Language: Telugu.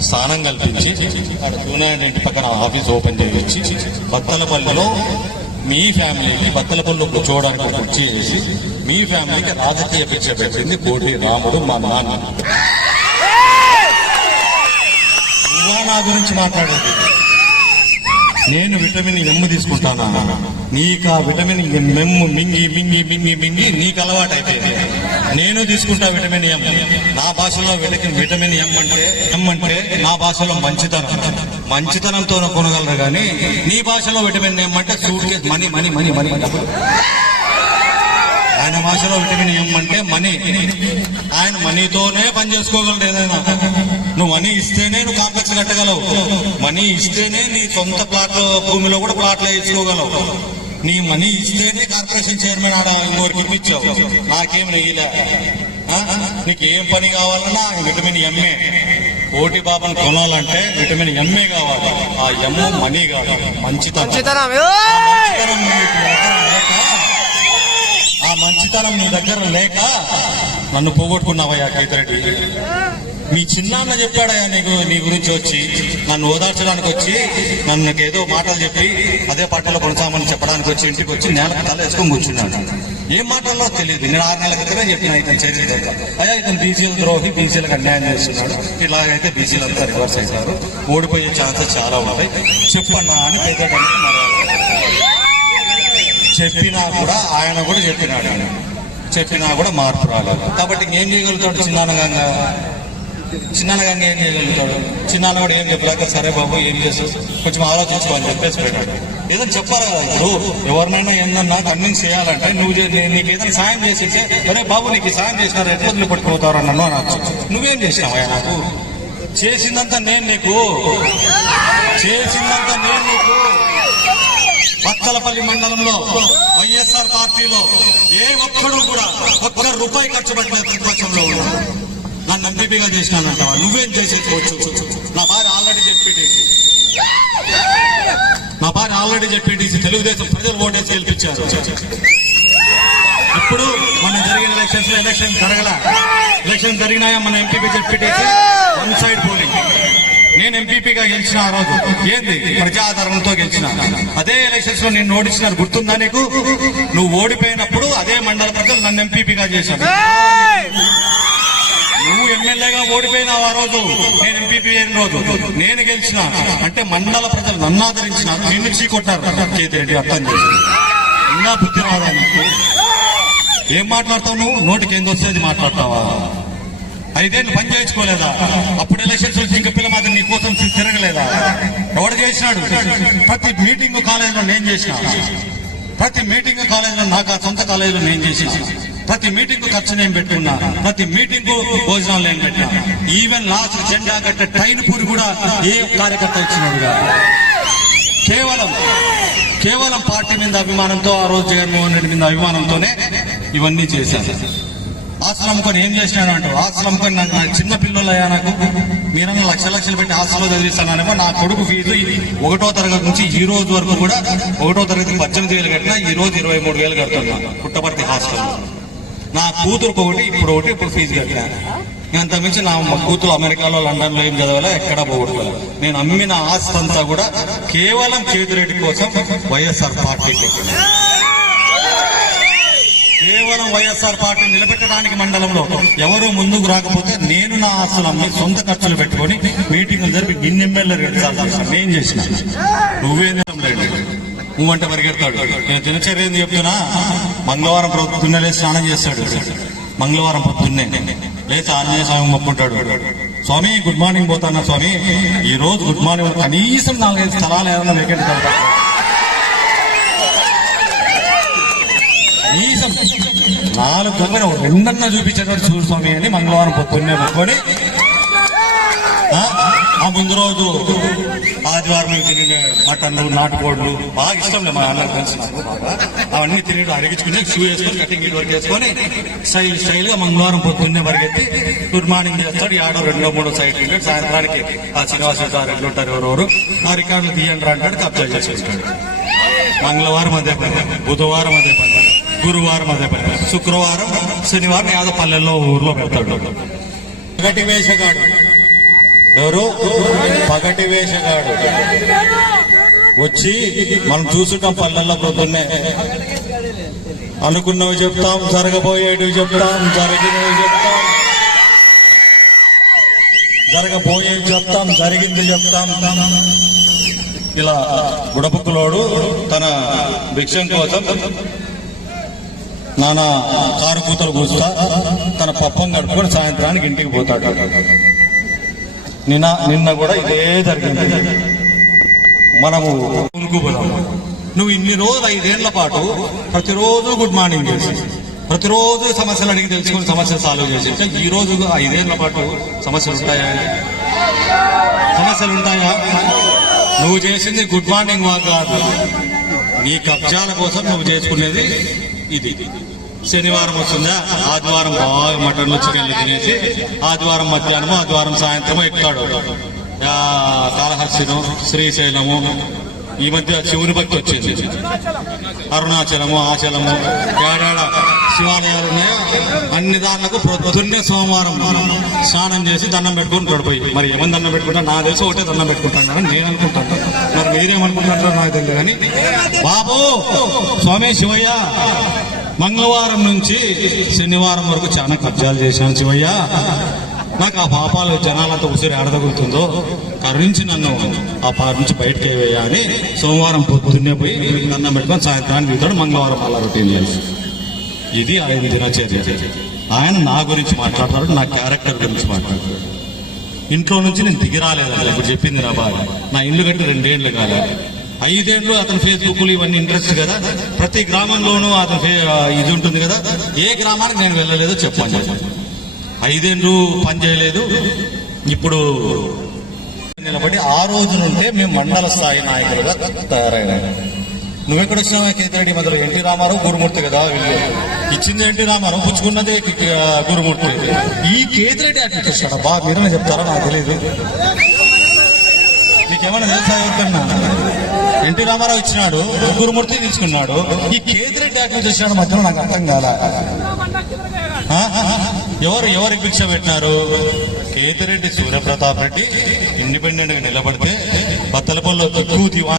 స్థానం కల్పించి అక్కడ ఇంటి పక్కన ఆఫీస్ ఓపెన్ చేయించి బత్తలపల్లిలో మీ ఫ్యామిలీని బత్తలపల్లిలో కూర్చోవడానికి కుర్చీ మీ ఫ్యామిలీకి రాజకీయ పిచ్చ పెట్టింది కోటి రాముడు మా నాన్న. నువ్వా నా గురించి మాట్లాడేది? నేను విటమిన్ ఎమ్ తీసుకుంటానా? నీకు ఆ విటమిన్ మెమ్ము మింగి మింగి మింగి మింగి నీకు అలవాటు అయిపోయింది నేను తీసుకుంటా విటమిన్ ఎం. నా భాషలో విటమిన్ విటమిన్ ఎం అంటే ఎం అంటే నా భాషలో మంచితనం. మంచితనంతో కొనగలరు కానీ నీ భాషలో విటమిన్ ఎం అంటే suitcase money money money money ఆయన భాషలో విటమిన్ ఎం అంటే మనీ ఆయన మనీతోనే పని చేసుకోగలడు ఏదైనా. నువ్వు మనీ ఇస్తేనే నువ్వు కాంప్లెక్స్ కట్టగలవు. మనీ ఇస్తేనే నీ సొంత ప్లాట్ భూమిలో కూడా ప్లాట్లు వేసుకోగలవు నీ మనీ ఇస్తేనే కార్పొరేషన్ చైర్మన్ ఆడ ఇంకోరికి ఇప్పించావు నాకేం నెయ్యలే? నీకు ఏం పని కావాలన్నా విటమిన్ ఎంఏ కోటి బాబాను కొనాలంటే విటమిన్ ఎంఏ కావాలి. ఆ ఎమ్ మనీ కావాలి మంచితనం. ఆ మంచితనం నీ దగ్గర లేక నన్ను పోగొట్టుకున్నావయ్యా కేతిరెడ్డి. మీ చిన్నాన్న చెప్పాడయా నీకు నీ గురించి వచ్చి. నన్ను ఓదార్చడానికి వచ్చి నన్ను ఏదో మాటలు చెప్పి అదే పాటలో కొనసామని చెప్పడానికి వచ్చి ఇంటికి వచ్చి నేలకు తల వేసుకొని కూర్చున్నాడు. ఏం మాటల్లో తెలియదు. నేను ఆరు నెలల క్రితమే చెప్పిన ఇతను చేసేది అయ్యా ఇతను బీసీల ద్రోహి బీసీలకు అన్యాయం చేస్తున్నాడు. ఇలాగైతే బీసీలు అంతా రివర్స్ అవుతారు ఓడిపోయే ఛాన్సెస్ చాలా ఉన్నాయి. చెప్పన్నా అని పేదడానికి చెప్పినా కూడా ఆయన కూడా చెప్పినాడు చెప్పినా కూడా మార్పు రాలేదు. కాబట్టి ఏం చేయగలుగుతాడు చిన్నానగా చిన్నగానే ఏం చేయగలుగుతాడు? చిన్నాన్న కూడా ఏం చెప్పలేక సరే బాబు ఏం చేస్తావు కొంచెం ఆలోచించుకోవాలని చెప్పేసి పెట్టాడు. ఏదైనా చెప్పాలి కదా ఇప్పుడు. ఎవరినైనా ఏందన్నా కన్విన్స్ చేయాలంటే నువ్వు నీకు ఏదైనా సాయం చేసేసి అరే బాబు నీకు సాయం చేసినారు ఎట్లా వదిలి పట్టుకుపోతారు నన్ను అనొచ్చు. నువ్వేం చేసినావా నాకు? చేసిందంతా నేను నీకు. చేసిందంతా నేను నీకు. పచ్చలపల్లి మండలంలో వైఎస్ఆర్ పార్టీలో ఏ ఒక్కడు కూడా ఒక్క రూపాయి ఖర్చు పెట్టలేదు ప్రతిపక్షంలో నన్ను ఎంపీపీగా చేసినానంటావా నువ్వేం చేసేసుకోవచ్చు నా భార్య ఆల్రెడీ చెప్పేటేసి. నా భార్య ఆల్రెడీ చెప్పేటేసి తెలుగుదేశం ప్రజలు ఓటేసి గెలిపించారు. ఇప్పుడు మన జరిగిన ఎలక్షన్స్లో ఎలక్షన్ జరగల? ఎలక్షన్ జరిగినాయా మన ఎంపీపీ చెప్పేటేసి? వన్ సైడ్ పోలింగ్ నేను ఎంపీపీగా గెలిచిన ఆ రోజు. ఏంది? ప్రజాదరణతో గెలిచిన. అదే ఎలక్షన్స్లో నేను ఓడించినారు. గుర్తుందా నీకు? నువ్వు ఓడిపోయినప్పుడు అదే మండల ప్రజలు నన్ను ఎంపీపీగా చేశారు. నువ్వు ఎమ్మెల్యేగా ఓడిపోయినావు ఆ రోజు. నేను ఎంపీపీ అయిన రోజు. నేను గెలిచిన. అంటే మండల ప్రజలు నన్ను ఆదరించిన. నిన్ను చీకొట్టారు. చేతిరెడ్డి అర్థం చేసి ఇంకా బుద్ధి రాదా నీకు. ఏం మాట్లాడతావు నువ్వు? నోటికి ఏంది వస్తే మాట్లాడతావా ఐదేళ్ళు పని చేయించుకోలేదా? అప్పుడు ఎలక్షన్స్ వచ్చి ఇంకా పిల్ల మాత్రం నీ కోసం తిరగలేదా? ఎవడు చేసినాడు? ప్రతి మీటింగ్ కాలేజీలో నేను చేసిన. ప్రతి మీటింగ్ కాలేజీలో నాకు ఆ సొంత కాలేజీలో నేను చేసేసి ప్రతి మీటింగ్ ఖర్చు నేను పెట్టుకున్నా ప్రతి మీటింగ్ భోజనాలు నేను పెట్టినా. ఈవెన్ లాస్ట్ జెండా కట్టే టైన్ పూరి కూడా ఏ కార్యకర్త ఇచ్చినాడు కేవలం కేవలం పార్టీ మీద అభిమానంతో ఆ రోజు జగన్మోహన్ రెడ్డి మీద అభిమానంతోనే ఇవన్నీ చేశాను ఆశ్రమం కొని ఏం చేసినాను అంటూ ఆస్తులు నాకు చిన్న పిల్లలు అయ్యా నాకు మీరన్నా లక్ష లక్షలు పెట్టి హాస్టల్లో చదివిస్తానేమో నా కొడుకు ఫీజు ఒకటో తరగతి నుంచి ఈ రోజు వరకు కూడా ఒకటో తరగతి పద్దెనిమిది వేలు కట్టినా ఈ రోజు ఇరవై మూడు వేలు కడుతున్నా పుట్టపర్తి హాస్టల్ నా కూతురుకు ఒకటి ఇప్పుడు ఒకటి ఇప్పుడు ఫీజు కట్టినా. ఇంత మించి నా కూతురు అమెరికాలో లండన్లో ఏం చదవాలో ఎక్కడ పోగొట్టుకోవాలి నేను అమ్మిన ఆస్తి అంతా కూడా కేవలం చేతిరెడ్డి కోసం వైఎస్ఆర్ పార్టీ కేవలం వైఎస్ఆర్ పార్టీ నిలబెట్టడానికి మండలంలో ఎవరు ముందుకు రాకపోతే నేను నా ఆస్తులు అమ్మి సొంత ఖర్చులు పెట్టుకొని మీటింగ్లు జరిపి ఇన్ని ఎమ్మెల్యే నేను చేసిన. నువ్వేం లేదు నువ్వంటే పరిగెడతాడు. నేను దినచర్య ఏంది చెప్తున్నా? మంగళవారం పొద్దున్నే లేచి స్నానం చేస్తాడు. మంగళవారం పొద్దున్నే లేచి ఆంజనేయ స్వామి మొక్కుంటాడు. స్వామి గుడ్ మార్నింగ్ పోతానా స్వామి? ఈ రోజు గుడ్ మార్నింగ్ కనీసం నాలుగైదు స్థలాలు ఏదైనా వేకెంట్ కలుగుతాయి కనీసం నాలుగు దగ్గర రెండన్నా చూపించేటట్టు చూడు స్వామి అని మంగళవారం పొద్దున్నే మొక్కొని ఆ, ముందు రోజు ఆదివారం మేము మటన్లు నాటుకోళ్ళు బాగా ఇష్టంలే మా అన్నకు తెలిసి. అవన్నీ తిని అరిగించుకుని షూ వేసుకొని కటింగ్ ఇటు వరకు వేసుకొని స్టైల్ స్టైల్గా మంగళవారం పొద్దున్నే పరిగెత్తి గుడ్ మార్నింగ్ చేస్తాడు ఆడో రెండో మూడో సైడ్ ఉంటాడు సాయంత్రానికి ఆ శ్రీనివాస గారు ఎట్లు ఉంటారు ఎవరెవరు ఆ రికార్డులు తీయండి అంటాడు కబ్జా చేసేస్తాడు. మంగళవారం అదే పని బుధవారం అదే పని గురువారం అదే పని శుక్రవారం శనివారం యాదో పల్లెల్లో ఊర్లో పెడతాడు. ఒకటి వేషగాడు. ఎవరు? పగటి వేషగాడు. వచ్చి మనం చూసుంటాం పల్లెల్లో పొద్దున్నే అనుకున్నవి చెప్తాం జరగబోయేటివి చెప్తాం జరిగినవి చెప్తాం. జరగబోయేవి చెప్తాం జరిగింది చెప్తాం. ఇలా బుడబుక్కులోడు తన భిక్షం కోసం నానా కారు కూతలు కూస్తా తన పప్పం గడుపుకొని సాయంత్రానికి ఇంటికి పోతాడు. నిన్న నిన్న కూడా ఇదే జరిగింది. మనము కొనుక్కుపోదాం నువ్వు ఇన్ని రోజులు ఐదేళ్ళ పాటు ప్రతిరోజు గుడ్ మార్నింగ్ చేసి ప్రతిరోజు సమస్యలు అడిగి తెలుసుకుని సమస్యలు సాల్వ్ చేసి ఈ రోజు ఐదేళ్ళ పాటు సమస్యలు ఉంటాయా? సమస్యలు ఉంటాయా? నువ్వు చేసింది గుడ్ మార్నింగ్ వాక్ కాదు. నీ కబ్జాల కోసం నువ్వు చేసుకునేది ఇది. శనివారం వస్తుందా? ఆదివారం బాగా మటన్లు చికెన్లు తినేసి ఆదివారం మధ్యాహ్నము ఆదివారం సాయంత్రము ఎక్కుతాడు. కాళహస్తిను శ్రీశైలము ఈ మధ్య శివుని భక్తి వచ్చింది. అరుణాచలము ఆచలము ఏడాడ శివాలయాలు ఉన్నాయో? అన్ని దానిలకు పొద్దున్నే సోమవారం స్నానం చేసి దండం పెట్టుకుని పడిపోయి మరి ఏమని దండం పెట్టుకుంటా? నా తెలిసి ఒకటే దండం పెట్టుకుంటాను అని నేను అనుకుంటాను. మరి మీరేమనుకుంటున్నారో నాకు తెలియదు కానీ బాబు స్వామి శివయ్య మంగళవారం నుంచి శనివారం వరకు చాలా కబ్జాలు చేశాను శివయ్య. నాకు ఆ పాపాలు జనాలంతా ఉసిరి ఆడదగులుతుందో కరుణించి నన్ను ఆ పాట నుంచి బయటకు వేయ అని సోమవారం పొద్దున్నే పోయి దండం పెట్టుకొని సాయంత్రానికి దిగుతాడు మంగళవారం అలా రొటీన్ చేసి ఇది ఆయన దినచర్య. ఆయన నా గురించి మాట్లాడతాడు నా క్యారెక్టర్ గురించి మాట్లాడతాడు. ఇంట్లో నుంచి నేను దిగి రాలేదు ఇప్పుడు చెప్పింది నా బాగా. నా ఇల్లు కట్టి రెండేళ్ళు కాలేదు. ఐదేళ్ళు అతని ఫేస్బుక్లు ఇవన్నీ ఇంట్రెస్ట్ కదా. ప్రతి గ్రామంలోనూ అతని ఇది ఉంటుంది కదా. ఏ గ్రామానికి నేను వెళ్ళలేదో చెప్పని చెప్పండి. ఐదేళ్ళు పని చేయలేదు. ఇప్పుడు నిలబడి ఆ రోజు నుండే మేము మండల స్థాయి నాయకులుగా తయారైనా. నువ్వెక్కడ వచ్చినావా కేతిరెడ్డి మొదలు ఎన్టీ రామారావు గురుమూర్తి కదా వీళ్ళు. ఇచ్చింది ఎన్టీ రామారావు పుచ్చుకున్నదే గురుమూర్తి. ఈ కేతిరెడ్డి అట్లా చేస్తాడా బా మీరనే చెప్తారా? నాకు తెలియదు నీకేమైనా తెలుసా ఎవరికన్నా? ఎన్టీ రామారావు ఇచ్చినాడు గురుమూర్తి తీసుకున్నాడు ఈ కేతిరెడ్డి అట్లా చేసినాడు మధ్యలో నాకు అర్థం కాల. ఎవరు ఎవరికి భిక్ష పెట్టినారు? కేతిరెడ్డి సూర్యప్రతాప్ రెడ్డి ఇండిపెండెంట్గా నిలబడితే బత్తలపల్లిలో ఎక్కువ